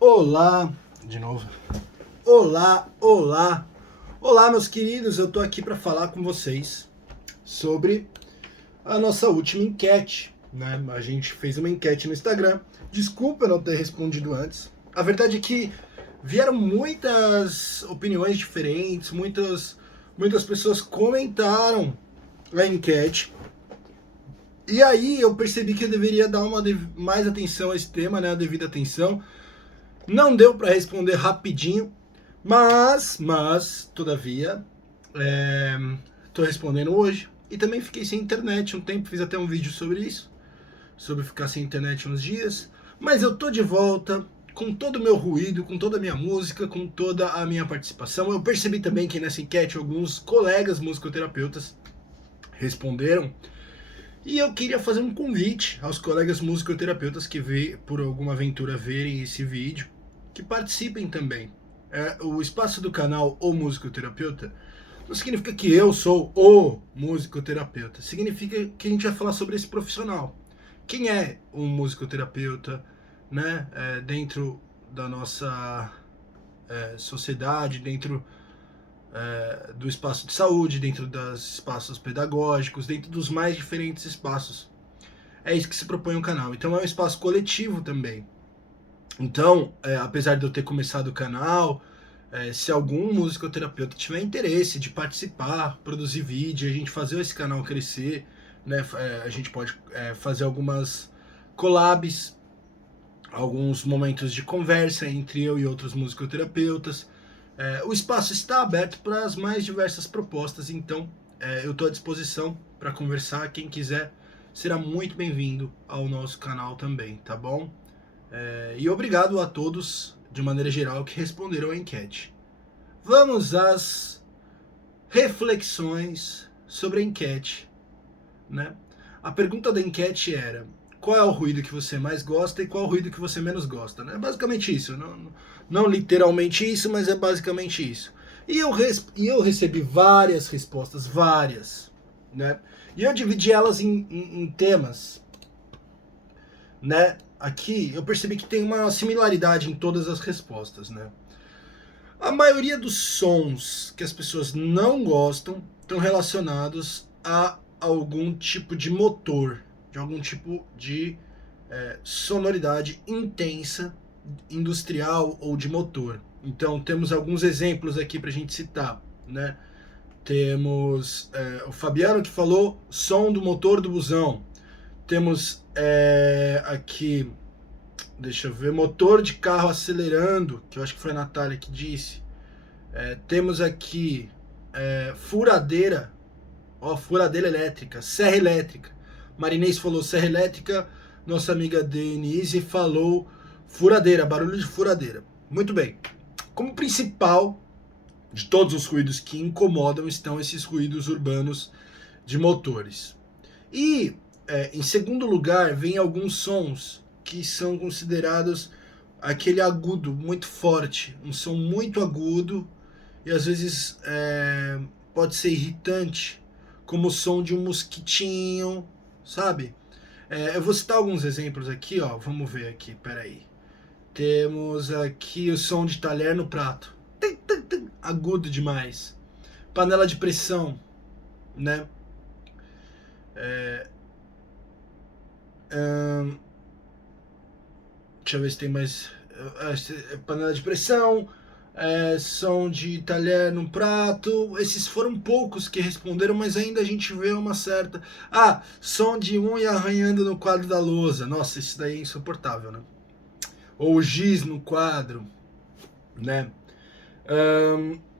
Olá, de novo. Olá, olá. Olá, meus queridos, eu tô aqui para falar com vocês sobre a nossa última enquete, né? A gente fez uma enquete no Instagram. Desculpa eu não ter respondido antes. A verdade é que vieram muitas opiniões diferentes, muitas pessoas comentaram a enquete. E aí eu percebi que eu deveria dar mais atenção a esse tema, né? A devida atenção. Não deu para responder rapidinho, mas todavia, estou respondendo hoje. E também fiquei sem internet um tempo, fiz até um vídeo sobre isso, sobre ficar sem internet uns dias. Mas eu tô de volta com todo o meu ruído, com toda a minha música, com toda a minha participação. Eu percebi também que nessa enquete alguns colegas musicoterapeutas responderam. E eu queria fazer um convite aos colegas musicoterapeutas que por alguma aventura verem esse vídeo, que participem também. O espaço do canal O Musicoterapeuta não significa que eu sou o musicoterapeuta, significa que a gente vai falar sobre esse profissional. Quem é um musicoterapeuta, né? Dentro da nossa sociedade, dentro do espaço de saúde, dentro dos espaços pedagógicos, dentro dos mais diferentes espaços. É isso que se propõe o canal. Então é um espaço coletivo também. Então, apesar de eu ter começado o canal, se algum musicoterapeuta tiver interesse de participar, produzir vídeo, a gente fazer esse canal crescer, né, a gente pode fazer algumas collabs, alguns momentos de conversa entre eu e outros musicoterapeutas. O espaço está aberto para as mais diversas propostas, então eu estou à disposição para conversar. Quem quiser será muito bem-vindo ao nosso canal também, tá bom? E obrigado a todos, de maneira geral, que responderam a enquete. Vamos às reflexões sobre a enquete, né? A pergunta da enquete era: qual é o ruído que você mais gosta e qual é o ruído que você menos gosta, né? Basicamente isso, não literalmente isso, mas é basicamente isso. E eu recebi várias respostas, várias, né? E eu dividi elas em temas, né? Aqui eu percebi que tem uma similaridade em todas as respostas, né? A maioria dos sons que as pessoas não gostam estão relacionados a algum tipo de motor, de algum tipo de sonoridade intensa, industrial ou de motor. Então temos alguns exemplos aqui para a gente citar, né? Temos o Fabiano que falou som do motor do busão. Temos aqui, deixa eu ver, motor de carro acelerando, que eu acho que foi a Natália que disse. Temos aqui furadeira, furadeira elétrica, serra elétrica. Marinês falou serra elétrica, nossa amiga Denise falou furadeira, barulho de furadeira. Muito bem. Como principal de todos os ruídos que incomodam estão esses ruídos urbanos de motores. E em segundo lugar, vem alguns sons que são considerados aquele agudo muito forte, um som muito agudo e às vezes pode ser irritante, como o som de um mosquitinho, sabe? Eu vou citar alguns exemplos aqui, ó. Vamos ver aqui, peraí. Temos aqui o som de talher no prato, agudo demais. Panela de pressão, né? Deixa eu ver se tem mais. Panela de pressão, som de talher no prato. Esses foram poucos que responderam, mas ainda a gente vê uma certa. Som de unha arranhando no quadro da lousa. Nossa, isso daí é insuportável, né? Ou giz no quadro, né?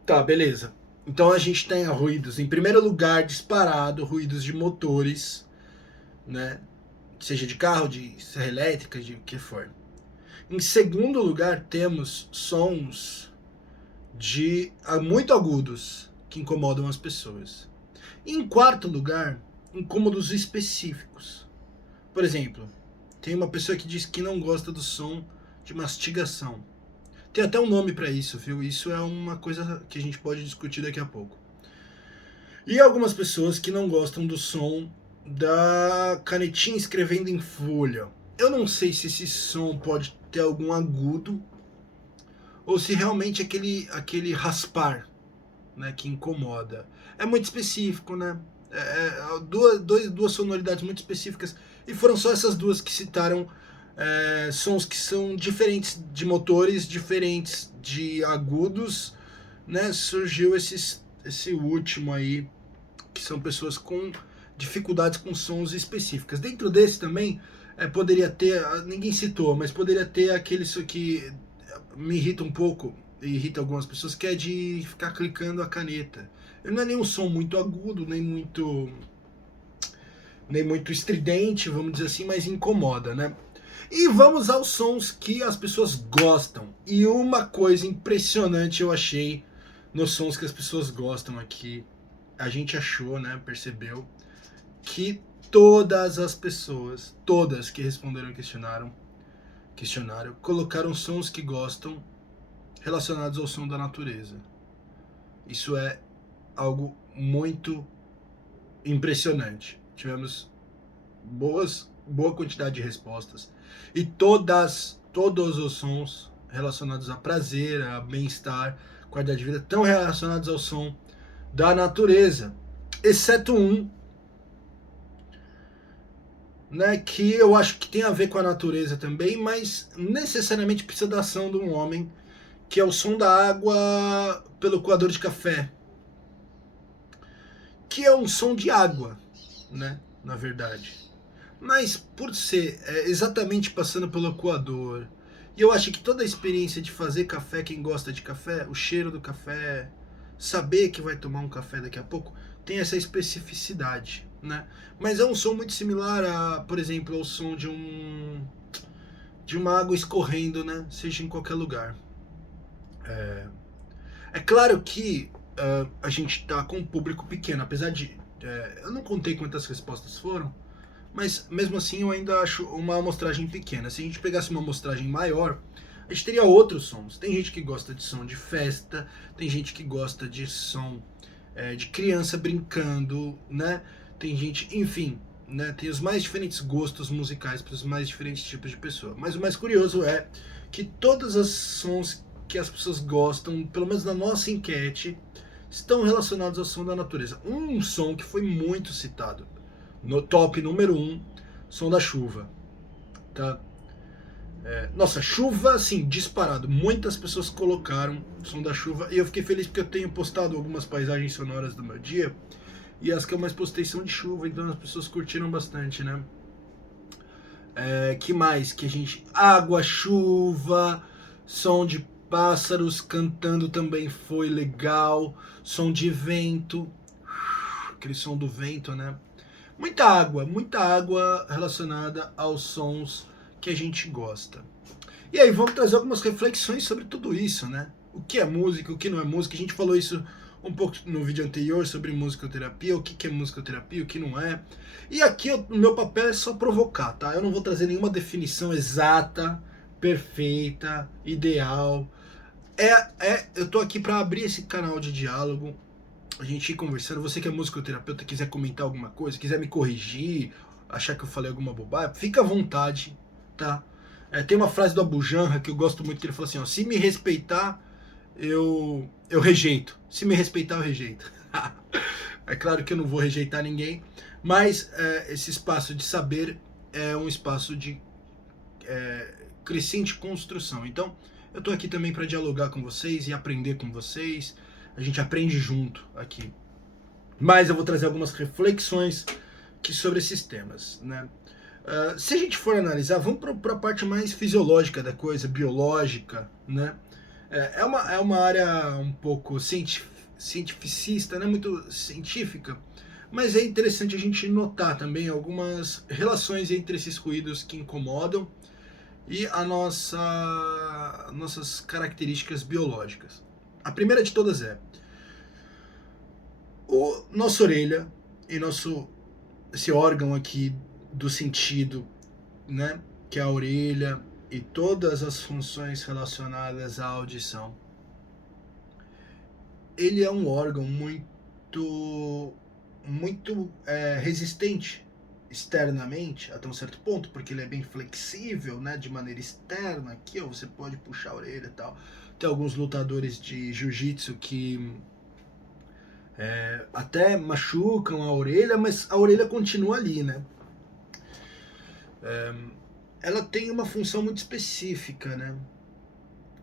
Tá, beleza. Então a gente tem ruídos. Em primeiro lugar, disparado, ruídos de motores, né? Seja de carro, de serra elétrica, de o que for. Em segundo lugar, temos sons muito agudos que incomodam as pessoas. Em quarto lugar, incômodos específicos. Por exemplo, tem uma pessoa que diz que não gosta do som de mastigação. Tem até um nome para isso, viu? Isso é uma coisa que a gente pode discutir daqui a pouco. E algumas pessoas que não gostam do som da canetinha escrevendo em folha. Eu não sei se esse som pode ter algum agudo, ou se realmente aquele raspar, né, que incomoda. É muito específico, né? Duas sonoridades muito específicas, e foram só essas duas que citaram sons que são diferentes de motores, diferentes de agudos, né? Surgiu esse último aí, que são pessoas com dificuldades com sons específicas. Dentro desse também, poderia ter, ninguém citou, mas poderia ter aquele que me irrita um pouco, irrita algumas pessoas, que é de ficar clicando a caneta. Ele não é nenhum som muito agudo, nem muito estridente, vamos dizer assim, mas incomoda, né? E vamos aos sons que as pessoas gostam. E uma coisa impressionante eu achei nos sons que as pessoas gostam aqui. A gente achou, né, percebeu, que todas as pessoas, todas que responderam ao questionário, colocaram sons que gostam relacionados ao som da natureza. Isso é algo muito impressionante. Tivemos boa quantidade de respostas, e todos os sons relacionados a prazer, a bem-estar, qualidade de vida, estão relacionados ao som da natureza, exceto um, né, que eu acho que tem a ver com a natureza também, mas necessariamente precisa da ação de um homem, que é o som da água pelo coador de café, que é um som de água, né, na verdade. Mas por ser exatamente passando pelo coador, e eu acho que toda a experiência de fazer café, quem gosta de café, o cheiro do café, saber que vai tomar um café daqui a pouco, tem essa especificidade, né? Mas é um som muito similar a, por exemplo, ao som de uma água escorrendo, né? Seja em qualquer lugar. É claro que a gente está com um público pequeno, apesar de eu não contei quantas respostas foram, mas mesmo assim eu ainda acho uma amostragem pequena. Se a gente pegasse uma amostragem maior, a gente teria outros sons. Tem gente que gosta de som de festa, tem gente que gosta de som de criança brincando, né? Tem gente, enfim, né? Tem os mais diferentes gostos musicais para os mais diferentes tipos de pessoa. Mas o mais curioso é que todos os sons que as pessoas gostam, pelo menos na nossa enquete, estão relacionados ao som da natureza. Um som que foi muito citado, no top número 1, som da chuva, tá? Nossa, chuva, assim, disparado. Muitas pessoas colocaram som da chuva, e eu fiquei feliz porque eu tenho postado algumas paisagens sonoras do meu dia, e as que eu mais postei são de chuva, então as pessoas curtiram bastante, né? Que mais que a gente... Água, chuva, som de pássaros cantando também foi legal, som de vento, aquele som do vento, né? Muita água relacionada aos sons que a gente gosta. E aí vamos trazer algumas reflexões sobre tudo isso, né? O que é música, o que não é música. A gente falou isso um pouco no vídeo anterior sobre musicoterapia, o que é musicoterapia, o que não é. E aqui o meu papel é só provocar, tá? Eu não vou trazer nenhuma definição exata, perfeita, ideal. Eu tô aqui para abrir esse canal de diálogo, a gente ir conversando. Você que é musicoterapeuta, quiser comentar alguma coisa, quiser me corrigir, achar que eu falei alguma bobagem, fica à vontade, tá? Tem uma frase do Abu Janra que eu gosto muito, que ele fala assim, ó: se me respeitar, eu rejeito. Se me respeitar, eu rejeito. É claro que eu não vou rejeitar ninguém, mas esse espaço de saber é um espaço de crescente construção. Então, eu tô aqui também para dialogar com vocês e aprender com vocês. A gente aprende junto aqui. Mas eu vou trazer algumas reflexões sobre esses temas, né? Se a gente for analisar, vamos para a parte mais fisiológica da coisa, biológica, né? É uma área um pouco cientificista, né? Muito científica, mas é interessante a gente notar também algumas relações entre esses ruídos que incomodam e nossas características biológicas. A primeira de todas é nossa orelha e esse órgão aqui do sentido, né, que é a orelha e todas as funções relacionadas à audição. Ele é um órgão muito resistente, externamente até um certo ponto, porque ele é bem flexível, né, de maneira externa aqui, ó, você pode puxar a orelha e tal. Tem alguns lutadores de jiu-jitsu que até machucam a orelha, mas a orelha continua ali, né? Ela tem uma função muito específica, né?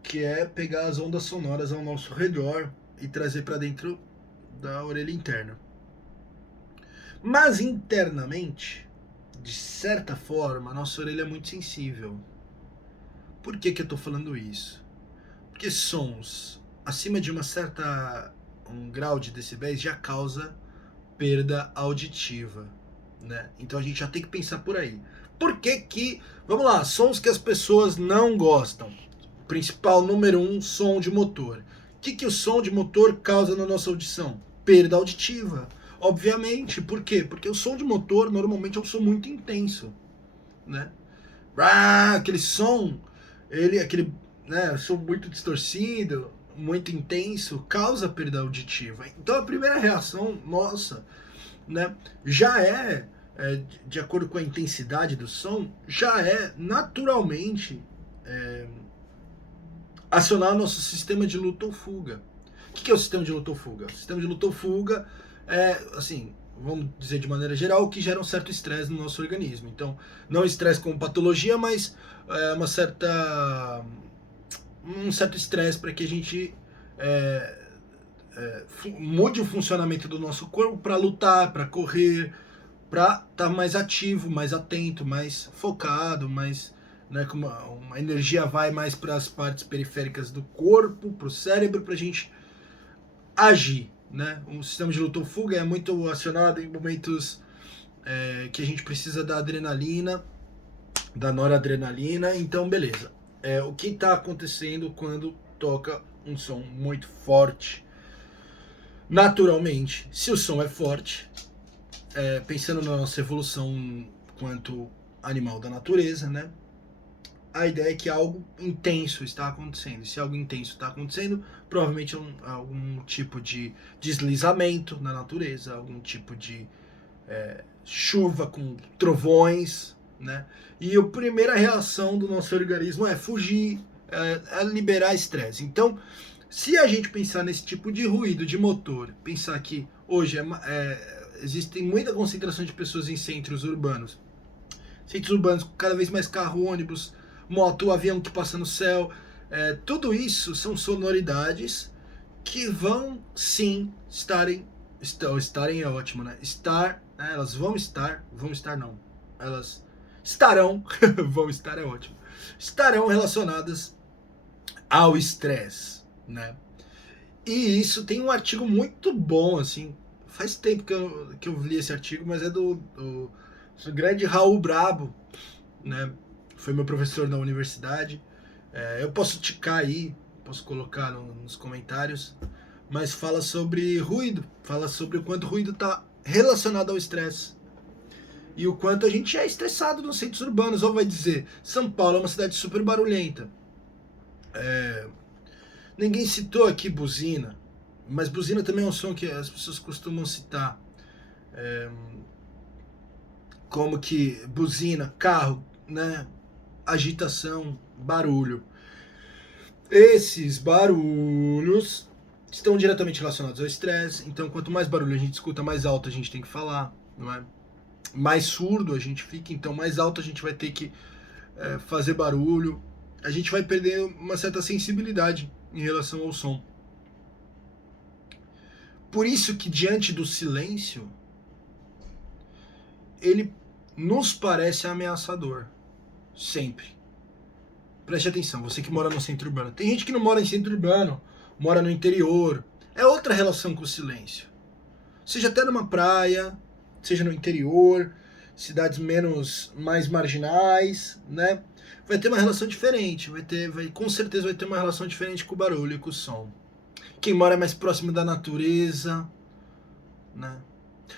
Que é pegar as ondas sonoras ao nosso redor e trazer para dentro da orelha interna. Mas internamente, de certa forma, a nossa orelha é muito sensível. Por que eu estou falando isso? Porque sons acima de um grau de decibéis já causa perda auditiva, né? Então a gente já tem que pensar por aí. Por que, vamos lá, sons que as pessoas não gostam. Principal número 1, som de motor. O que o som de motor causa na nossa audição? Perda auditiva. Obviamente, por quê? Porque o som de motor normalmente é um som muito intenso, né? Aquele som, aquele, né, som muito distorcido, muito intenso, causa perda auditiva. Então a primeira reação nossa, né, já de acordo com a intensidade do som, já é naturalmente acionar nosso sistema de luta ou fuga. O que é o sistema de luta ou fuga? O sistema de luta ou fuga é, assim, vamos dizer de maneira geral, o que gera um certo estresse no nosso organismo. Então, não estresse como patologia, mas um certo estresse para que a gente mude o funcionamento do nosso corpo para lutar, para correr, para estar mais ativo, mais atento, mais focado, mais, né, com uma energia vai mais para as partes periféricas do corpo, para o cérebro, para a gente agir, né? Um sistema de luta ou fuga é muito acionado em momentos que a gente precisa da adrenalina, da noradrenalina. Então, beleza. O que está acontecendo quando toca um som muito forte? Naturalmente, se o som é forte, pensando na nossa evolução quanto animal da natureza, né? A ideia é que algo intenso está acontecendo. E se algo intenso está acontecendo, provavelmente algum tipo de deslizamento na natureza, algum tipo de chuva com trovões, né? E a primeira reação do nosso organismo é fugir, é liberar estresse. Então, se a gente pensar nesse tipo de ruído de motor, pensar que hoje existe muita concentração de pessoas em centros urbanos com cada vez mais carro, ônibus, moto, avião que passa no céu, tudo isso são sonoridades que vão sim estarem é ótimo, né? Elas vão estar não, elas estarão, vão estar é ótimo, estarão relacionadas ao estresse, né? E isso tem um artigo muito bom, assim, faz tempo que eu li esse artigo, mas é do grande Raul Brabo, né? Foi meu professor na universidade. Eu posso ticar aí, posso colocar nos comentários, mas fala sobre ruído, fala sobre o quanto o ruído está relacionado ao estresse e o quanto a gente é estressado nos centros urbanos. Ou vai dizer, São Paulo é uma cidade super barulhenta. Ninguém citou aqui buzina, mas buzina também é um som que as pessoas costumam citar. Como que buzina, carro, né? Agitação, barulho. Esses barulhos estão diretamente relacionados ao estresse. Então, quanto mais barulho a gente escuta, mais alto a gente tem que falar, não é? Mais surdo a gente fica, então mais alto a gente vai ter que fazer barulho. A gente vai perder uma certa sensibilidade em relação ao som. Por isso que diante do silêncio, ele nos parece ameaçador. Sempre. Preste atenção, você que mora no centro urbano. Tem gente que não mora em centro urbano, mora no interior. É outra relação com o silêncio. Seja até numa praia, seja no interior, cidades mais marginais, né? Vai ter uma relação diferente, com certeza vai ter uma relação diferente com o barulho e com o som. Quem mora mais próximo da natureza, né?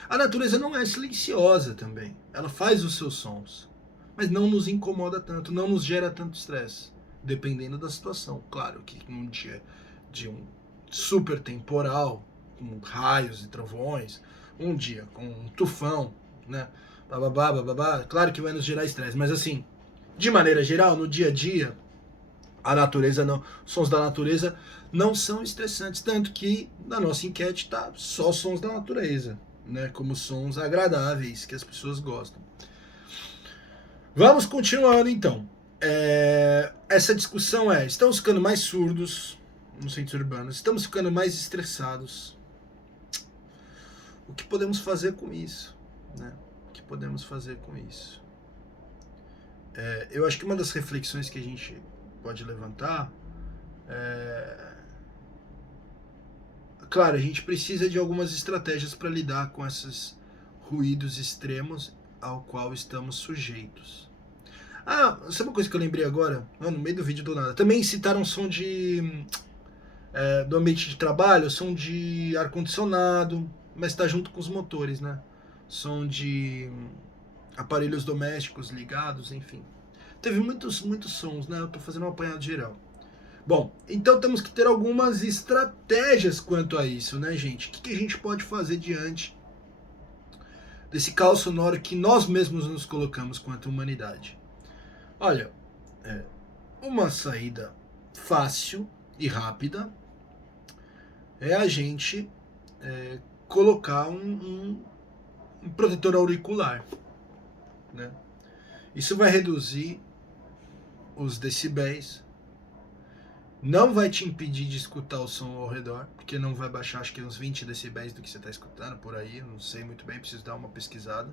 A natureza não é silenciosa também. Ela faz os seus sons, mas não nos incomoda tanto, não nos gera tanto estresse, dependendo da situação. Claro que num dia de um super temporal, com raios e trovões, um dia com um tufão, né, bababá, bababá. Claro que vai nos gerar estresse, mas assim, de maneira geral, no dia a dia, a natureza não, sons da natureza não são estressantes, tanto que na nossa enquete tá só sons da natureza, né, como sons agradáveis que as pessoas gostam. Vamos continuando então. Essa discussão estamos ficando mais surdos nos centros urbanos, estamos ficando mais estressados. O que podemos fazer com isso, né? O que podemos fazer com isso? Eu acho que uma das reflexões que a gente pode levantar claro, a gente precisa de algumas estratégias para lidar com esses ruídos extremos ao qual estamos sujeitos. Sabe uma coisa que eu lembrei agora? No meio do vídeo do nada. Também citaram som do ambiente de trabalho, som de ar-condicionado, mas está junto com os motores, né? Som de aparelhos domésticos ligados, enfim. Teve muitos sons, né? Eu tô fazendo um apanhado geral. Bom, então temos que ter algumas estratégias quanto a isso, né, gente? O que a gente pode fazer diante desse caos sonoro que nós mesmos nos colocamos quanto humanidade? Olha, uma saída fácil e rápida é a gente colocar um protetor auricular, né? Isso vai reduzir os decibéis, não vai te impedir de escutar o som ao redor, porque não vai baixar, acho que uns 20 decibéis do que você está escutando por aí, não sei muito bem, preciso dar uma pesquisada.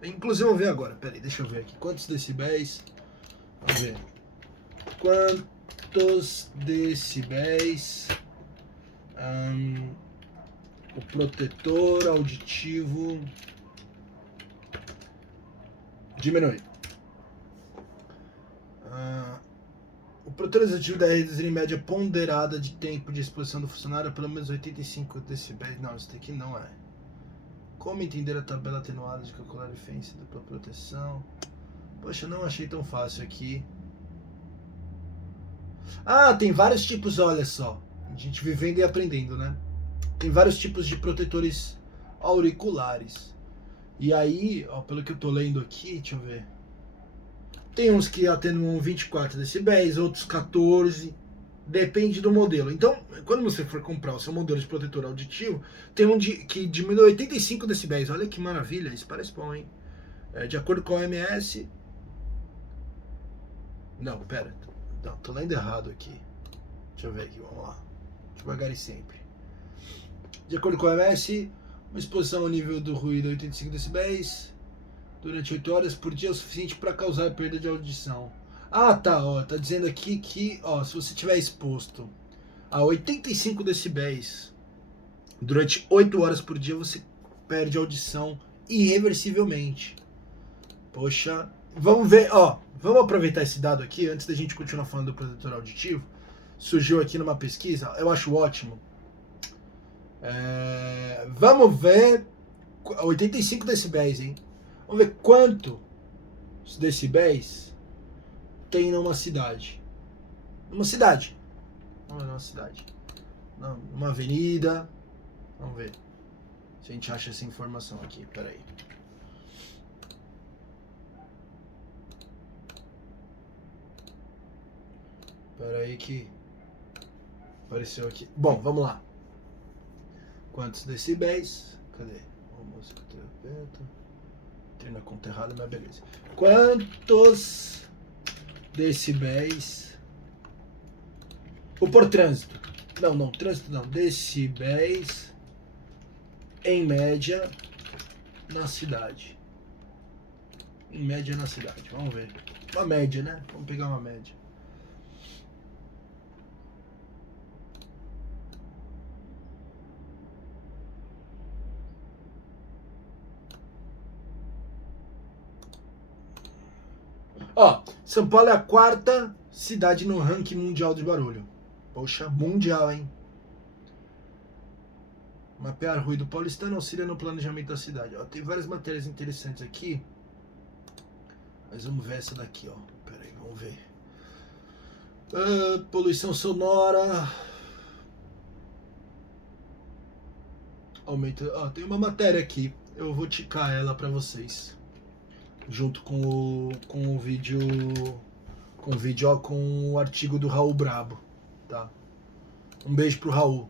Inclusive eu vou ver agora, peraí, deixa eu ver aqui, quantos decibéis, vamos ver, quantos decibéis o protetor auditivo diminui. O protetor auditivo deve reduzir em média ponderada de tempo de exposição do funcionário a pelo menos 85 decibéis. Não, isso daqui não é. Como entender a tabela atenuada de calcular a eficiência da proteção? Poxa, não achei tão fácil aqui. Tem vários tipos, olha só. A gente vivendo e aprendendo, né? Tem vários tipos de protetores auriculares. E aí, pelo que eu tô lendo aqui, deixa eu ver. Tem uns que atenuam 24 decibéis, outros 14, depende do modelo. Então, quando você for comprar o seu modelo de protetor auditivo, tem um que diminui 85 decibéis. Olha que maravilha, isso parece bom, hein? De acordo com a OMS... Não, pera. Não, tô lendo errado aqui. Deixa eu ver aqui, vamos lá. Devagar e sempre. De acordo com a OMS, uma exposição ao nível do ruído 85 decibéis durante 8 horas por dia é o suficiente para causar perda de audição. Tá dizendo aqui que, se você estiver exposto a 85 decibéis durante 8 horas por dia, você perde a audição irreversivelmente. Poxa, vamos ver, vamos aproveitar esse dado aqui, antes da gente continuar falando do protetor auditivo. Surgiu aqui numa pesquisa, eu acho ótimo. Vamos ver, 85 decibéis, hein? Vamos ver quantos decibéis tem numa cidade. Numa cidade. Não é numa cidade. Não, numa avenida. Vamos ver se a gente acha essa informação aqui. Peraí. Peraí que apareceu aqui. Bom, vamos lá. Quantos decibéis? Cadê? Música terapeuta. Entrei na conta errada, mas beleza. Quantos decibéis por trânsito? Não, trânsito não. Decibéis em média na cidade. Em média na cidade. Vamos ver. Uma média, né? Vamos pegar uma média. São Paulo é a 4ª cidade no ranking mundial de barulho. Poxa, mundial, hein? Mapear ruído paulistano auxilia no planejamento da cidade. Tem várias matérias interessantes aqui. Mas vamos ver essa daqui, Peraí, vamos ver. Poluição sonora. Aumenta. Tem uma matéria aqui. Eu vou ticar ela pra vocês. junto com o vídeo, ó, com o artigo do Raul Brabo, tá? Um beijo pro Raul,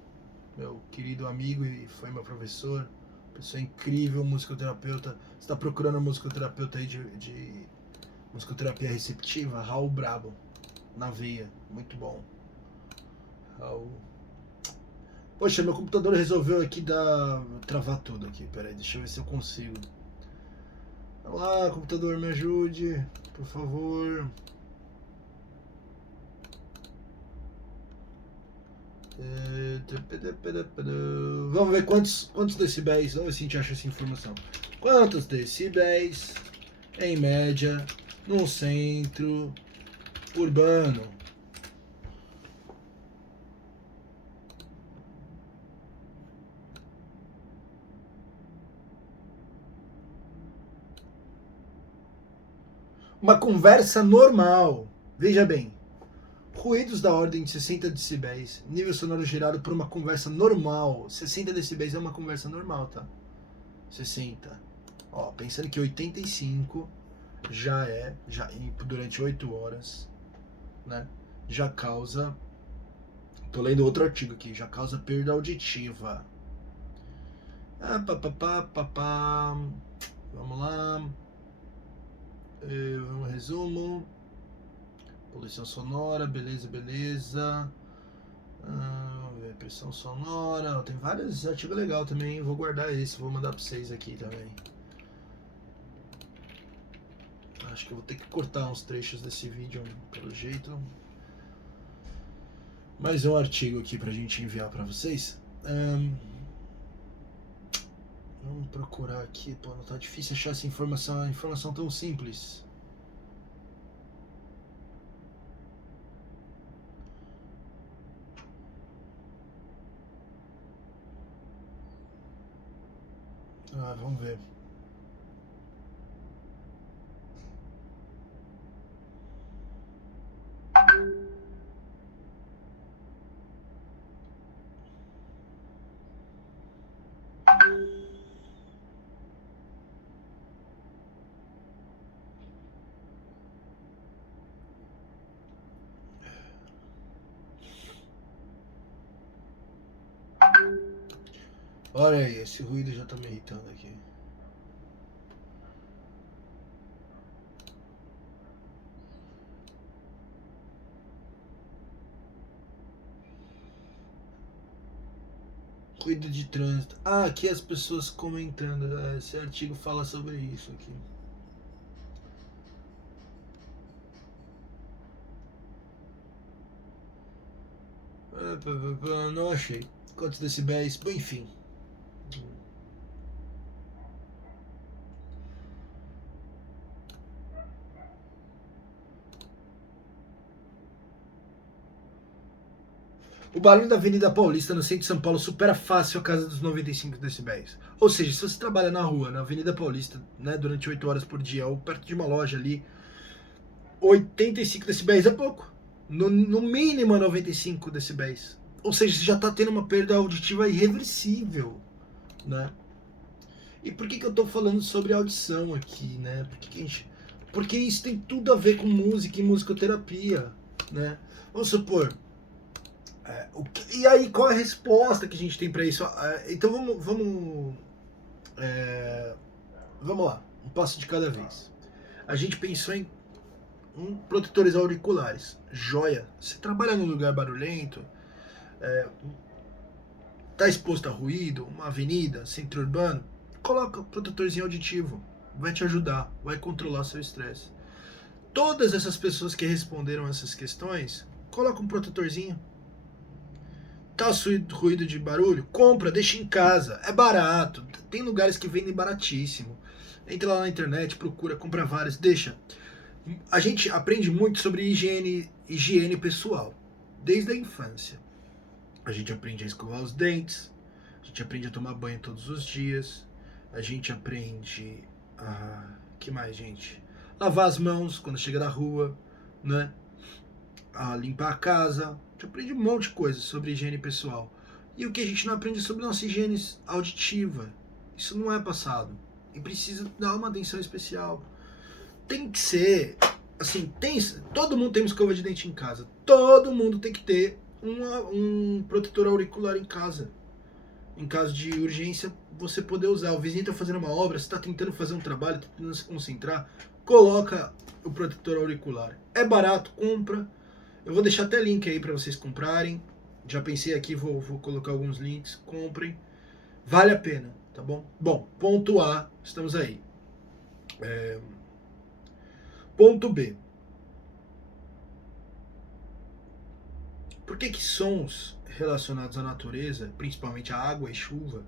meu querido amigo e foi meu professor, pessoa incrível, musicoterapeuta. Você tá procurando um musicoterapeuta aí de musicoterapia receptiva? Raul Brabo, na veia, muito bom. Raul. Poxa, meu computador resolveu aqui travar tudo aqui. Pera aí, deixa eu ver se eu consigo. Olá, computador, me ajude, por favor. Vamos ver quantos decibéis. Vamos ver se a gente acha essa informação. Quantos decibéis, em média, num centro urbano? Uma conversa normal. Veja bem. Ruídos da ordem de 60 decibéis. Nível sonoro gerado por uma conversa normal. 60 decibéis é uma conversa normal, tá? 60. Ó, pensando que 85 já durante 8 horas, né? Já causa. Tô lendo outro artigo aqui. Já causa perda auditiva. Vamos lá. Um resumo. Poluição sonora, beleza. Vamos ver, pressão sonora. Tem vários artigos legais também. Vou guardar esse, vou mandar pra vocês aqui também. Acho que eu vou ter que cortar uns trechos desse vídeo, pelo jeito. Mais um artigo aqui pra gente enviar pra vocês. Vamos procurar aqui. Pô, não tá difícil achar essa informação. A informação tão simples. Vamos ver. Olha aí, esse ruído já tá me irritando aqui. Ruído de trânsito. Aqui as pessoas comentando. Esse artigo fala sobre isso aqui. Não achei. Quantos decibéis? Bom, enfim. O barulho da Avenida Paulista, no centro de São Paulo, supera fácil a casa dos 95 decibéis. Ou seja, se você trabalha na rua, na Avenida Paulista, né, durante 8 horas por dia, ou perto de uma loja ali, 85 decibéis é pouco. No mínimo 95 decibéis. Ou seja, você já está tendo uma perda auditiva irreversível, né? E por que eu estou falando sobre audição aqui, né? Porque isso tem tudo a ver com música e musicoterapia, né? Vamos supor, e aí, qual é a resposta que a gente tem para isso? Então vamos lá, um passo de cada vez. A gente pensou em protetores auriculares, joia. Você trabalha num lugar barulhento, tá exposto a ruído, uma avenida, centro urbano, coloca protetorzinho auditivo, vai te ajudar, vai controlar seu estresse. Todas essas pessoas que responderam essas questões, coloca um protetorzinho. Tá ruído de barulho? Compra, deixa em casa. É barato. Tem lugares que vendem baratíssimo. Entra lá na internet, procura, compra vários, deixa. A gente aprende muito sobre higiene pessoal, desde a infância. A gente aprende a escovar os dentes, a gente aprende a tomar banho todos os dias, a gente aprende a... que mais, gente? Lavar as mãos quando chega da rua, né? A limpar a casa. A gente aprende um monte de coisa sobre higiene pessoal. E o que a gente não aprende é sobre nossa higiene auditiva. Isso não é passado. E precisa dar uma atenção especial. tem que ser, assim, todo mundo tem uma escova de dente em casa. Todo mundo tem que ter um protetor auricular em casa. Em caso de urgência, você poder usar. O vizinho está fazendo uma obra, você está tentando fazer um trabalho, está tentando se concentrar, coloca o protetor auricular. É barato, compra. Eu vou deixar até link aí para vocês comprarem. Já pensei aqui, vou colocar alguns links. Comprem. Vale a pena, tá bom? Bom, ponto A, estamos aí. Ponto B. Por que sons relacionados à natureza, principalmente a água e chuva,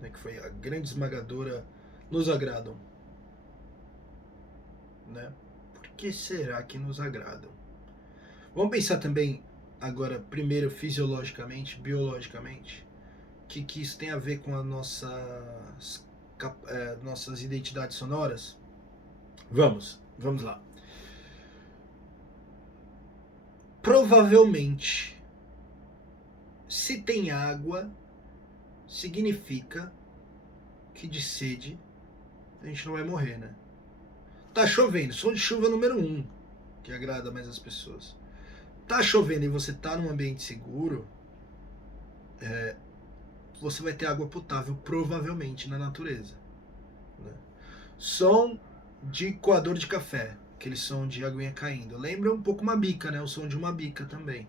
né, que foi a grande esmagadora, nos agradam? Né? Por que será que nos agradam? Vamos pensar também, agora, primeiro fisiologicamente, biologicamente, que isso tem a ver com as nossas identidades sonoras? Vamos lá. Provavelmente, se tem água, significa que de sede a gente não vai morrer, né? Tá chovendo, som de chuva número 1, que agrada mais as pessoas. Tá chovendo e você tá num ambiente seguro, você vai ter água potável, provavelmente, na natureza. Né? Som de coador de café, aquele som de aguinha caindo. Lembra um pouco uma bica, né? O som de uma bica também.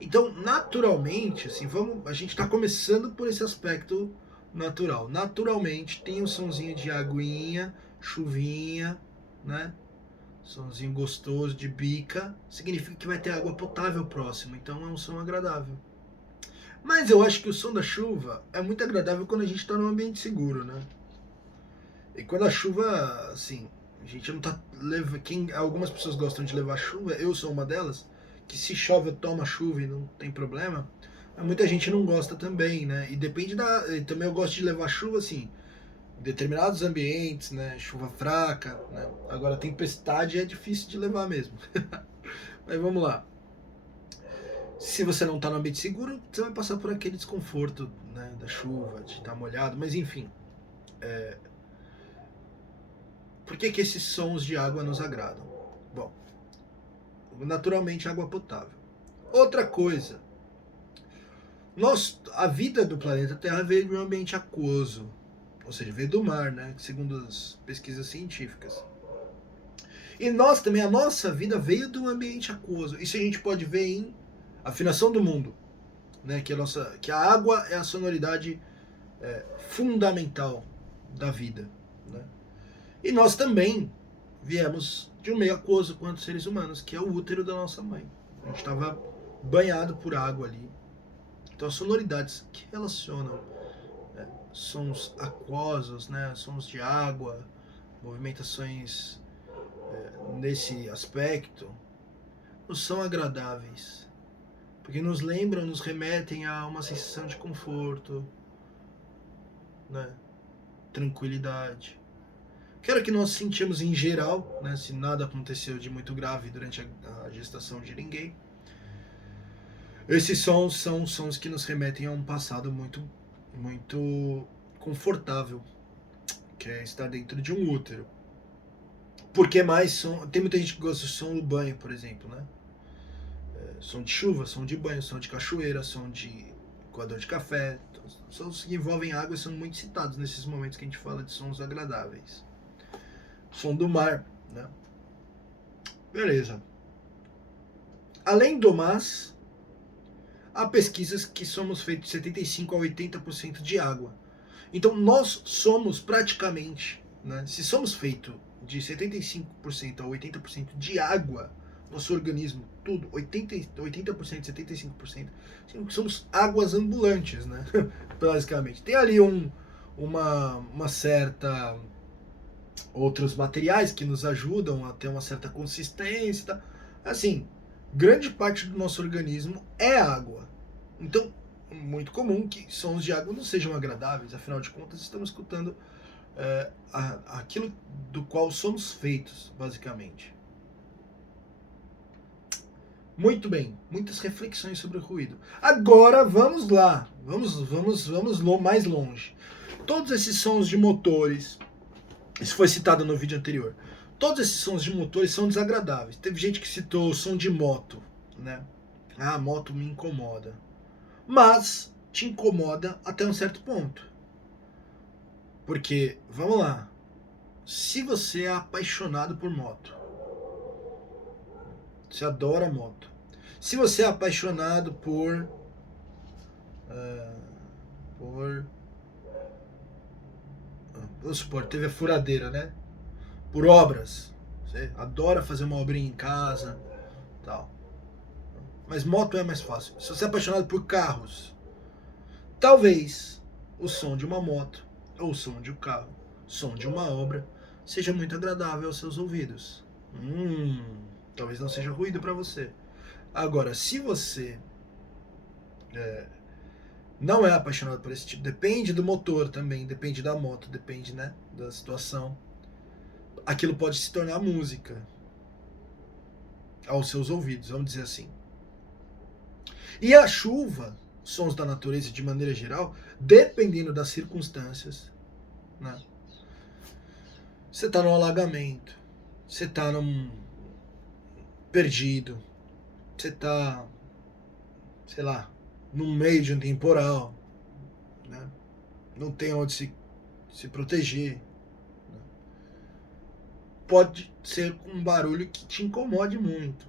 Então, naturalmente, assim, a gente está começando por esse aspecto natural. Naturalmente, tem um sonzinho de aguinha, chuvinha, né? Sonzinho gostoso de bica, significa que vai ter água potável próximo, então é um som agradável. Mas eu acho que o som da chuva é muito agradável quando a gente está num ambiente seguro, né? E quando a chuva, assim, a gente não tá algumas pessoas gostam de levar chuva, eu sou uma delas, que se chove eu tomo a chuva e não tem problema. Mas muita gente não gosta também, né? E depende também eu gosto de levar chuva, assim, em determinados ambientes, né? Chuva fraca, né? Agora tempestade é difícil de levar mesmo. Mas vamos lá. Se você não está no ambiente seguro, você vai passar por aquele desconforto, né, da chuva, de estar molhado, mas enfim. Por que esses sons de água nos agradam? Bom, naturalmente água potável. Outra coisa, a vida do planeta Terra veio de um ambiente aquoso, ou seja, veio do mar, né, segundo as pesquisas científicas. E nós também, a nossa vida veio de um ambiente aquoso. Isso a gente pode ver em Afinação do Mundo, né, que a água é a sonoridade fundamental da vida. Né? E nós também viemos de um meio aquoso quanto seres humanos, que é o útero da nossa mãe. A gente estava banhado por água ali. Então as sonoridades que relacionam sons aquosos, né, sons de água, movimentações nesse aspecto, nos são agradáveis. Porque nos lembram, nos remetem a uma sensação de conforto, né? Tranquilidade. Que era o que nós sentimos em geral, né? Se nada aconteceu de muito grave durante a gestação de ninguém. Esses sons são sons que nos remetem a um passado muito, muito confortável, que é estar dentro de um útero. Porque mais som... Tem muita gente que gosta do som do banho, por exemplo, né? Som de chuva, som de banho, som de cachoeira, som de coador de café. Então, sons que envolvem água são muito citados nesses momentos que a gente fala de sons agradáveis. Som do mar, né? Beleza. Além do mais, há pesquisas que somos feitos de 75% a 80% de água. Então nós somos praticamente, né? Se somos feitos de 75% a 80% de água, nosso organismo, tudo, 80%, 75%, somos águas ambulantes, né? Basicamente. Tem ali uma certa... outros materiais que nos ajudam a ter uma certa consistência. Tá? Assim, grande parte do nosso organismo é água. Então, muito comum que sons de água não sejam agradáveis, afinal de contas, estamos escutando aquilo do qual somos feitos, basicamente. Muito bem, muitas reflexões sobre o ruído. Agora vamos lá, vamos mais longe. Todos esses sons de motores, isso foi citado no vídeo anterior, Todos esses sons de motores são desagradáveis. Teve gente que citou o som de moto, né? Ah, a moto me incomoda. Mas te incomoda até um certo ponto. Porque, vamos lá, se você é apaixonado por moto, você adora moto, se você é apaixonado por vamos supor, teve a furadeira, né? Por obras, você adora fazer uma obrinha em casa, tal. Mas moto é mais fácil. Se você é apaixonado por carros, talvez o som de uma moto, ou o som de um carro, som de uma obra, seja muito agradável aos seus ouvidos. Talvez não seja ruído para você. Agora, se você não é apaixonado por esse tipo, depende do motor também, depende da moto, depende, né, da situação. Aquilo pode se tornar música aos seus ouvidos, vamos dizer assim. E a chuva, sons da natureza de maneira geral, dependendo das circunstâncias, né? Você tá num alagamento, você tá num perdido, você tá, sei lá, no meio de um temporal, né? Não tem onde se proteger, né? Pode ser um barulho que te incomode muito.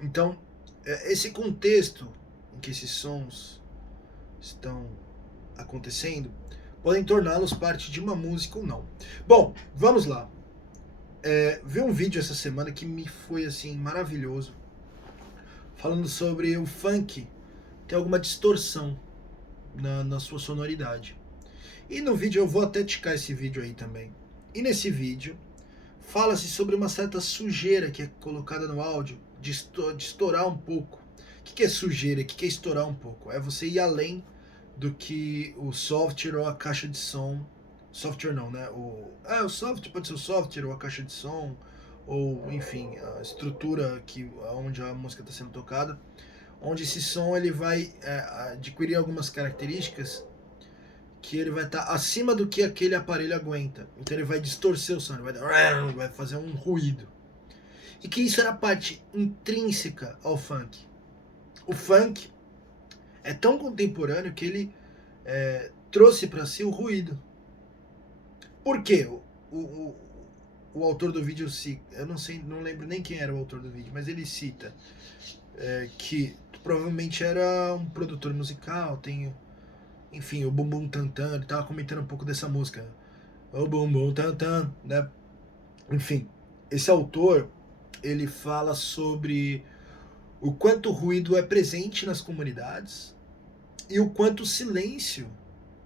Então, esse contexto em que esses sons estão acontecendo podem torná-los parte de uma música ou não. Bom, vamos lá. Vi um vídeo essa semana que me foi assim maravilhoso, falando sobre o funk ter alguma distorção na sua sonoridade. E no vídeo, eu vou até ticar esse vídeo aí também. E nesse vídeo, fala-se sobre uma certa sujeira que é colocada no áudio, de estourar um pouco. O que é sujeira? O que é estourar um pouco? É você ir além do que o software ou a caixa de som. Software não, né? O software pode ser o software ou a caixa de som, ou enfim, a estrutura onde a música está sendo tocada, onde esse som ele vai adquirir algumas características que ele vai estar acima do que aquele aparelho aguenta. Então ele vai distorcer o som, vai fazer um ruído. E que isso era parte intrínseca ao funk. O funk é tão contemporâneo que ele trouxe para si o ruído. Por quê? O autor do vídeo, eu não sei, não lembro nem quem era o autor do vídeo, mas ele cita que provavelmente era um produtor musical, enfim, o Bum Bum Tantan, ele tava comentando um pouco dessa música, o Bum Bum Tantan, né? Enfim, esse autor, ele fala sobre o quanto o ruído é presente nas comunidades e o quanto o silêncio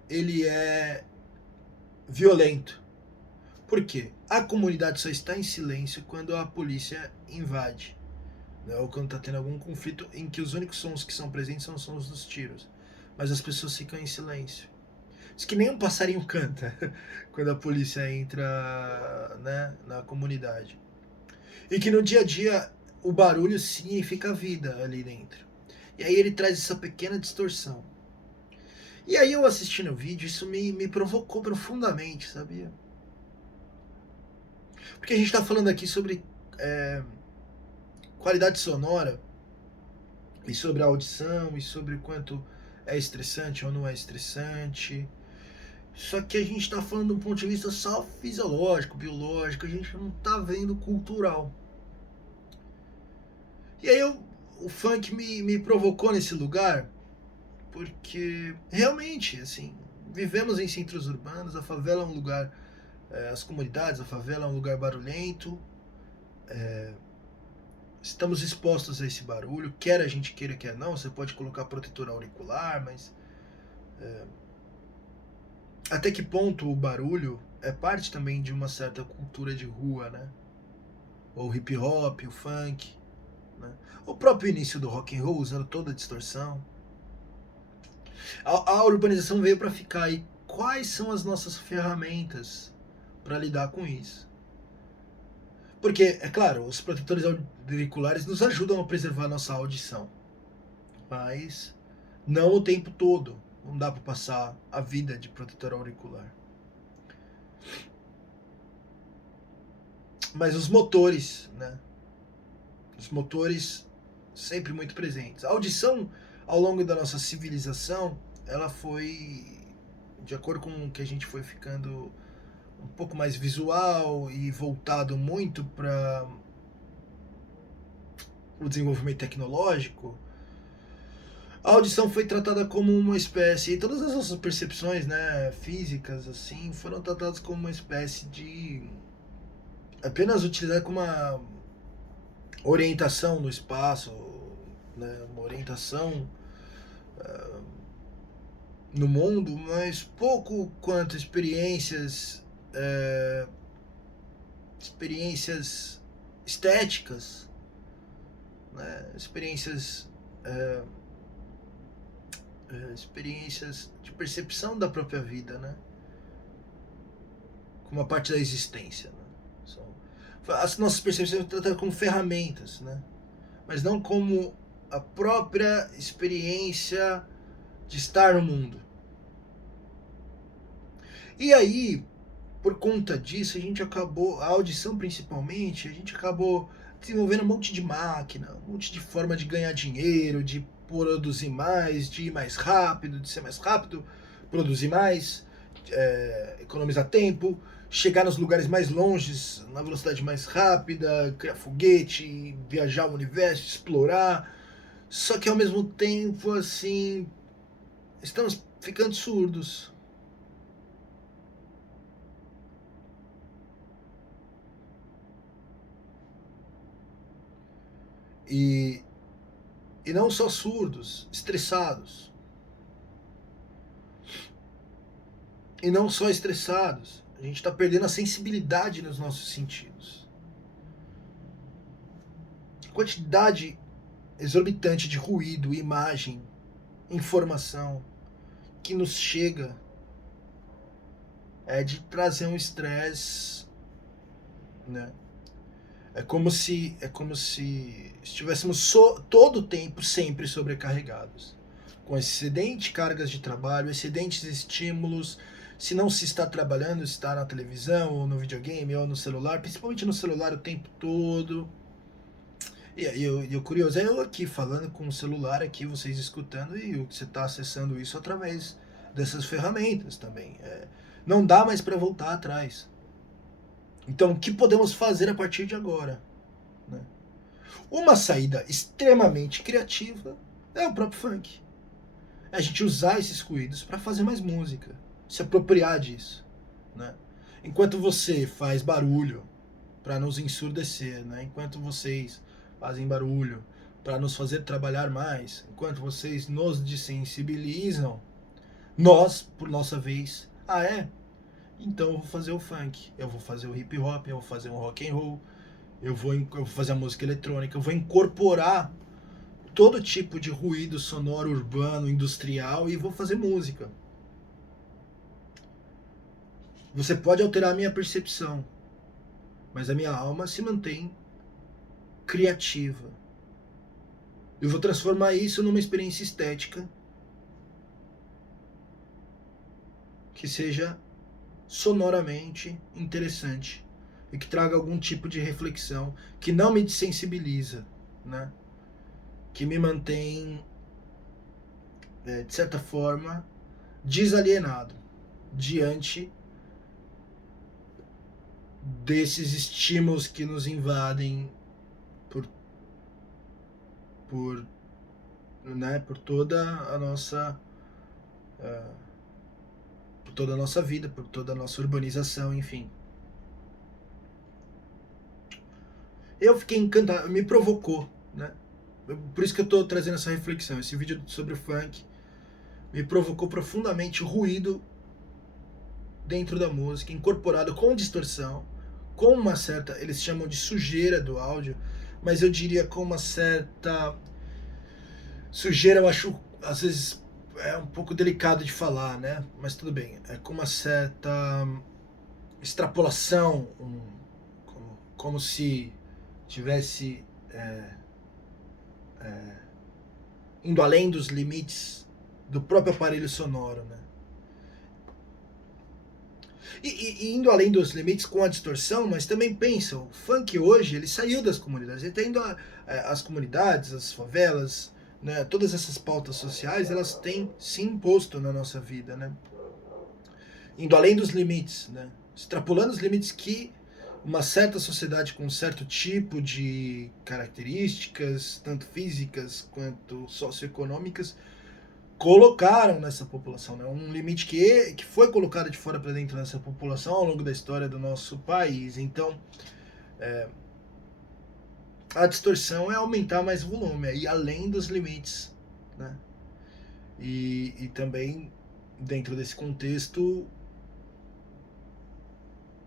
ele é violento. Por quê? A comunidade só está em silêncio quando a polícia invade, né? Ou quando está tendo algum conflito em que os únicos sons que são presentes são os sons dos tiros. Mas as pessoas ficam em silêncio. Diz que nem um passarinho canta quando a polícia entra, né, na comunidade. E que no dia a dia o barulho significa vida ali dentro. E aí ele traz essa pequena distorção. E aí eu assistindo o vídeo, isso me provocou profundamente, sabia? Porque a gente está falando aqui sobre qualidade sonora, e sobre a audição, e sobre o quanto é estressante ou não é estressante. Só que a gente está falando de um ponto de vista só fisiológico, biológico, a gente não está vendo cultural. E aí o funk me provocou nesse lugar, porque realmente, assim, vivemos em centros urbanos, a favela é um lugar, as comunidades, a favela é um lugar barulhento, estamos expostos a esse barulho, quer a gente queira, quer não, você pode colocar protetor auricular, mas até que ponto o barulho é parte também de uma certa cultura de rua, né? Ou o hip hop, o funk, né? O próprio início do rock and roll usando toda a distorção. A urbanização veio para ficar, e quais são as nossas ferramentas para lidar com isso? Porque, é claro, os protetores auriculares nos ajudam a preservar a nossa audição, mas não o tempo todo. Não dá para passar a vida de protetor auricular. Mas os motores, né? Os motores sempre muito presentes. A audição, ao longo da nossa civilização, ela foi, de acordo com o que a gente foi ficando um pouco mais visual e voltado muito para o desenvolvimento tecnológico, a audição foi tratada como uma espécie, e todas as nossas percepções, né, físicas, assim, foram tratadas como uma espécie de apenas utilizada como uma orientação no espaço, né, uma orientação no mundo, mas pouco quanto experiências estéticas, né, experiências de percepção da própria vida, né, como uma parte da existência, né? As nossas percepções são tratadas como ferramentas, né, mas não como a própria experiência de estar no mundo. E aí, por conta disso, a audição principalmente, a gente acabou desenvolvendo um monte de máquina, um monte de forma de ganhar dinheiro, de produzir mais, de ir mais rápido, de ser mais rápido, produzir mais, economizar tempo, chegar nos lugares mais longes na velocidade mais rápida, criar foguete, viajar o universo, explorar. Só que ao mesmo tempo, assim, estamos ficando surdos. E, e não só surdos, estressados. E não só estressados, a gente está perdendo a sensibilidade nos nossos sentidos. A quantidade exorbitante de ruído, imagem, informação que nos chega é de trazer um estresse, né? É como se estivéssemos todo o tempo sempre sobrecarregados, com excedente cargas de trabalho, excedentes estímulos. Se não se está trabalhando, está na televisão, ou no videogame, ou no celular, principalmente no celular o tempo todo. E o curioso é eu aqui falando com o celular aqui, vocês escutando, e você está acessando isso através dessas ferramentas também. Não dá mais para voltar atrás. Então, o que podemos fazer a partir de agora? Né? Uma saída extremamente criativa é o próprio funk. É a gente usar esses ruídos para fazer mais música, se apropriar disso. Né? Enquanto você faz barulho para nos ensurdecer, né? Enquanto vocês fazem barulho para nos fazer trabalhar mais, enquanto vocês nos desensibilizam, nós, por nossa vez, então eu vou fazer o funk, eu vou fazer o hip hop, eu vou fazer um rock and roll, eu vou fazer a música eletrônica, eu vou incorporar todo tipo de ruído sonoro, urbano, industrial e vou fazer música. Você pode alterar a minha percepção, mas a minha alma se mantém criativa. Eu vou transformar isso numa experiência estética que seja sonoramente interessante e que traga algum tipo de reflexão, que não me desensibiliza, né? Que me mantém, de certa forma, desalienado diante desses estímulos que nos invadem por né, por toda a nossa por toda a nossa vida, por toda a nossa urbanização, enfim. Eu fiquei encantado, me provocou, né? Por isso que eu estou trazendo essa reflexão. Esse vídeo sobre o funk me provocou profundamente o ruído dentro da música, incorporado com distorção, com uma certa, eles chamam de sujeira do áudio, mas eu diria com uma certa sujeira, eu acho, às vezes é um pouco delicado de falar, né? Mas tudo bem, é com uma certa extrapolação, como se tivesse indo além dos limites do próprio aparelho sonoro, né? E indo além dos limites com a distorção, mas também pensa, o funk hoje, ele saiu das comunidades, ele está indo as comunidades, as favelas, né, todas essas pautas sociais, elas têm se imposto na nossa vida, né? Indo além dos limites, né? Extrapolando os limites que uma certa sociedade com um certo tipo de características, tanto físicas quanto socioeconômicas, colocaram nessa população, né? Um limite que foi colocado de fora para dentro dessa população ao longo da história do nosso país. Então, a distorção é aumentar mais o volume, é ir além dos limites, né? E também, dentro desse contexto,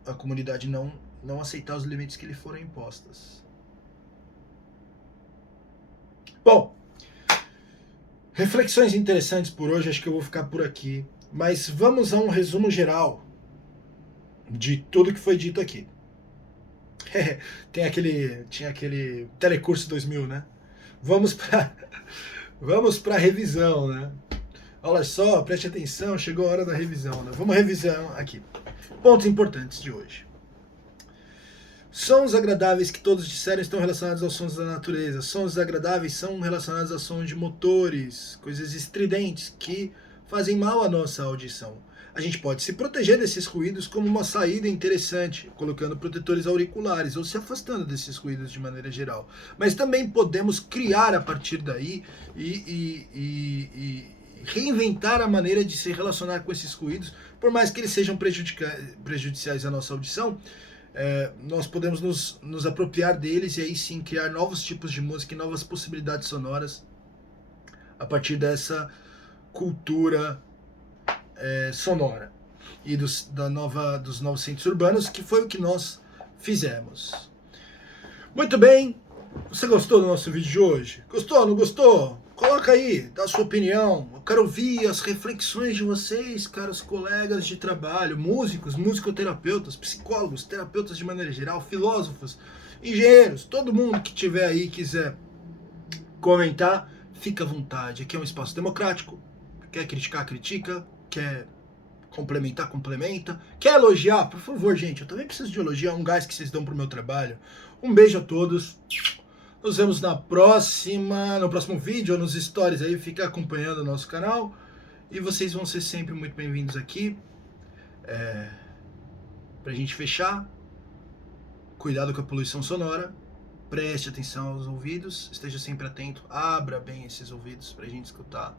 a comunidade não aceitar os limites que lhe foram impostos. Bom, reflexões interessantes por hoje, acho que eu vou ficar por aqui. Mas vamos a um resumo geral de tudo que foi dito aqui. Tinha aquele Telecurso 2000, né? Vamos para revisão, né? Olha só, preste atenção, chegou a hora da revisão, né? Vamos revisar aqui. Pontos importantes de hoje. Sons agradáveis que todos disseram estão relacionados aos sons da natureza. Sons desagradáveis são relacionados a sons de motores, coisas estridentes que fazem mal à nossa audição. A gente pode se proteger desses ruídos como uma saída interessante, colocando protetores auriculares ou se afastando desses ruídos de maneira geral. Mas também podemos criar a partir daí e reinventar a maneira de se relacionar com esses ruídos, por mais que eles sejam prejudiciais à nossa audição. Nós podemos nos apropriar deles e aí sim criar novos tipos de música e novas possibilidades sonoras a partir dessa cultura sonora e dos novos centros urbanos, que foi o que nós fizemos. Muito bem, você gostou do nosso vídeo de hoje? Gostou, não gostou? Coloca aí, dá a sua opinião. Eu quero ouvir as reflexões de vocês, caros colegas de trabalho, músicos, musicoterapeutas, psicólogos, terapeutas de maneira geral, filósofos, engenheiros, todo mundo que tiver aí quiser comentar, fica à vontade. Aqui é um espaço democrático. Quer criticar, critica. Quer complementar, complementa. Quer elogiar? Por favor, gente, eu também preciso de elogiar, um gás que vocês dão pro meu trabalho. Um beijo a todos. Nos vemos no próximo vídeo ou nos stories aí, fica acompanhando o nosso canal. E vocês vão ser sempre muito bem-vindos aqui. Pra gente fechar, cuidado com a poluição sonora, preste atenção aos ouvidos, esteja sempre atento, abra bem esses ouvidos pra gente escutar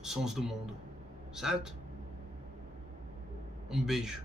sons do mundo, certo? Um beijo.